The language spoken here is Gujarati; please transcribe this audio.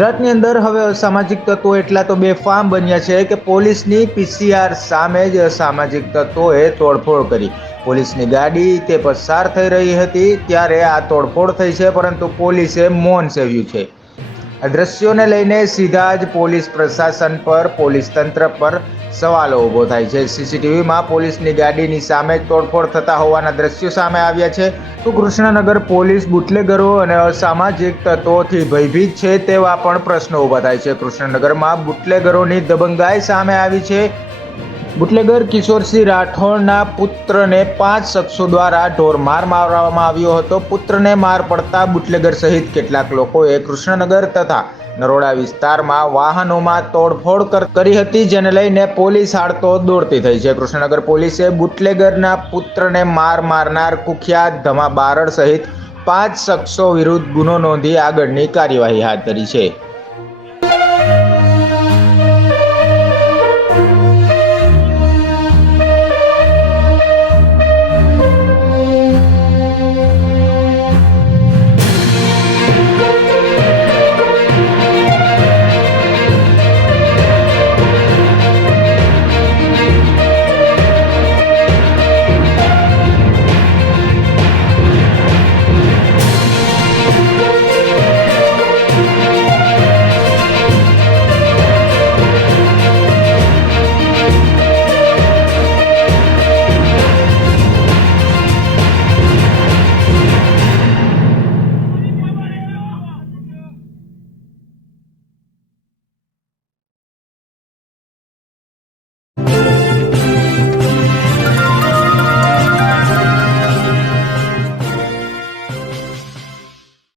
ગુજરાતની અંદર હવે અસામાજિક તત્વો એટલા તો બેફામ બન્યા છે કે પોલીસની પીસીઆર સામે જ અસામાજિક તત્વોએ તોડફોડ કરી. પોલીસની ગાડી તે પસાર થઈ રહી હતી ત્યારે આ તોડફોડ થઈ છે, પરંતુ પોલીસે મૌન સેવ્યું છે. આ દ્રશ્યોને લઈને સીધા જ પોલીસ પ્રશાસન પર, પોલીસ તંત્ર પર સવાલો ઊભો થાય છે. સીસીટીવીમાં પોલીસની ગાડીની સામે તોડફોડ થતા હોવાના દ્રશ્યો સામે આવ્યા છે. તો કૃષ્ણનગર પોલીસ બુટલેગરો અને અસામાજિક તત્વોથી ભયભીત છે તેવા પણ પ્રશ્નો ઊભા થાય છે. કૃષ્ણનગરમાં બુટલેગરોની દબંગાઈ સામે આવી છે. બુટલેગર કિશોરસિંહ રાઠોડના પુત્રને 5 શખ્સો દ્વારા ઢોરમાર મારવામાં આવ્યો હતો. પુત્રને માર પડતા બુટલેગર સહિત કેટલાક લોકોએ કૃષ્ણનગર તથા નરોડા વિસ્તારમાં વાહનોમાં તોડફોડ કરી હતી, જેને લઈને પોલીસ હાડતો દોડતી થઈ છે. કૃષ્ણનગર પોલીસે બુટલેગરના પુત્રને માર મારનાર કુખ્યાત ધમા બારડ સહિત 5 શખ્સો વિરુદ્ધ ગુનો નોંધી આગળની કાર્યવાહી હાથ ધરી છે.